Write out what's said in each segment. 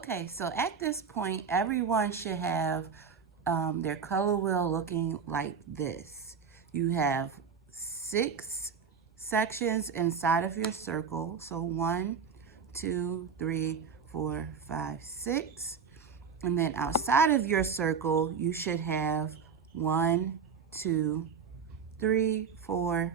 Okay, so at this point, everyone should have their color wheel looking like this. You have 6 sections inside of your circle. So 1, 2, 3, 4, 5, 6. And then outside of your circle, you should have 1, 2, 3, 4,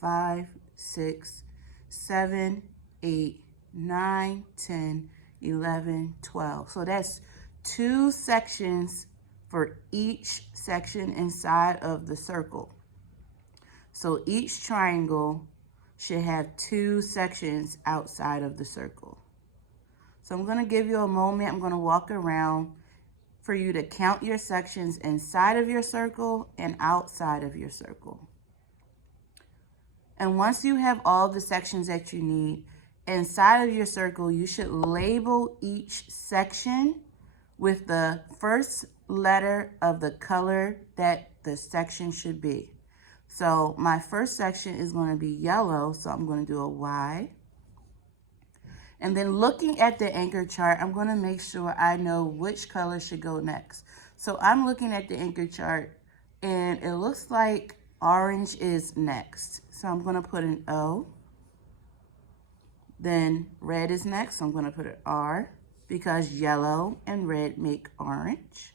5, 6, 7, 8, 9, 10, 11, 12. So that's 2 sections for each section inside of the circle. So each triangle should have 2 sections outside of the circle. So I'm going to give you a moment. I'm going to walk around for you to count your sections inside of your circle and outside of your circle. And once you have all the sections that you need, inside of your circle, you should label each section with the first letter of the color that the section should be. So my first section is going to be yellow, so I'm going to do a Y. And then looking at the anchor chart, I'm going to make sure I know which color should go next. So I'm looking at the anchor chart, and it looks like orange is next. So I'm going to put an O. Then red is next, so I'm going to put an R, because yellow and red make orange.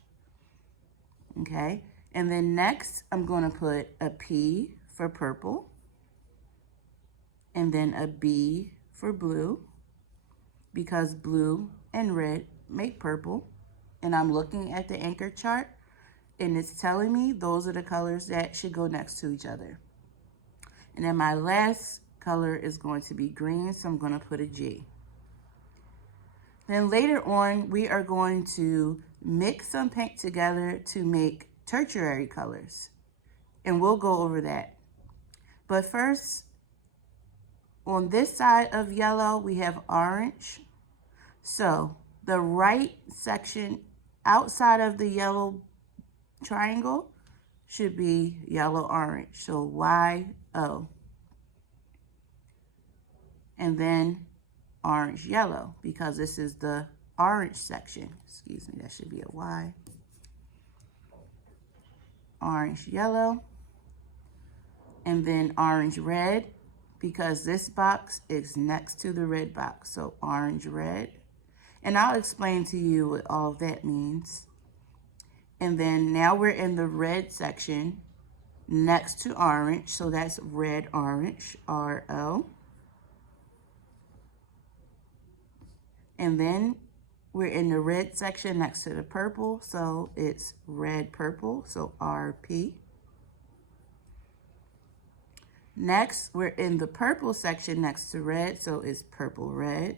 Okay, and then next I'm going to put a P for purple, and then a B for blue, because blue and red make purple. And I'm looking at the anchor chart, and it's telling me those are the colors that should go next to each other. And then my last color is going to be green, so I'm going to put a G. Then later on, we are going to mix some paint together to make tertiary colors, and we'll go over that. But first, on this side of yellow, we have orange. So the right section outside of the yellow triangle should be yellow-orange. So Y-O. And then orange-yellow, because this is the orange section. Excuse me, that should be a Y. Orange-yellow. And then orange-red, because this box is next to the red box. So orange-red. And I'll explain to you what all of that means. And then now we're in the red section next to orange. So that's red-orange, R-O. And then we're in the red section next to the purple. So it's red-purple, so R-P. Next, we're in the purple section next to red, so it's purple-red.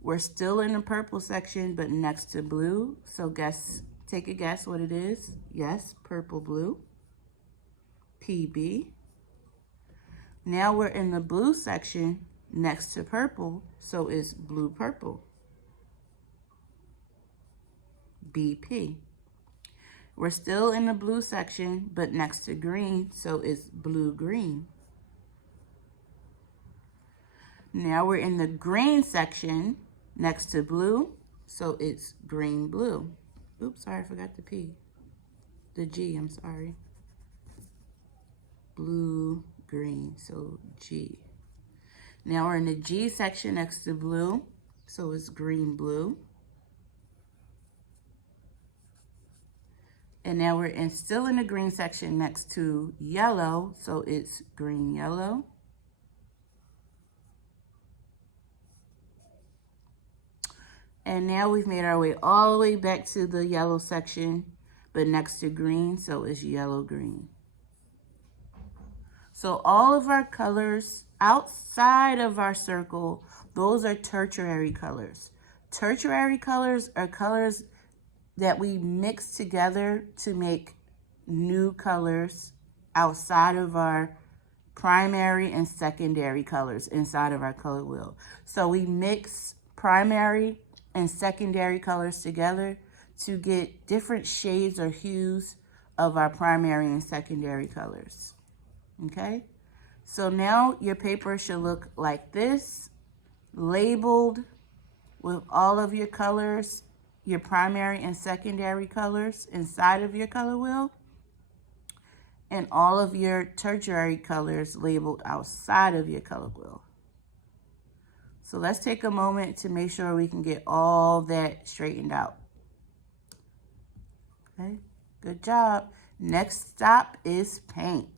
We're still in the purple section, but next to blue. So take a guess what it is. Yes, purple-blue. PB. Now we're in the blue section next to purple, so it's blue-purple. BP. We're still in the blue section, but next to green, so it's blue-green. Now we're in the green section next to blue, so it's green-blue. Oops, sorry, I forgot the P. The G, I'm sorry. Blue-green, so G. Now we're in the G section next to blue, so it's green-blue. And now we're still in the green section next to yellow, so it's green-yellow. And now we've made our way all the way back to the yellow section, but next to green, so it's yellow-green. So all of our colors outside of our circle, those are tertiary colors. Tertiary colors are colors that we mix together to make new colors outside of our primary and secondary colors inside of our color wheel. So we mix primary and secondary colors together to get different shades or hues of our primary and secondary colors. Okay? So now your paper should look like this, labeled with all of your colors, your primary and secondary colors inside of your color wheel, and all of your tertiary colors labeled outside of your color wheel. So let's take a moment to make sure we can get all that straightened out. Okay, good job. Next stop is paint.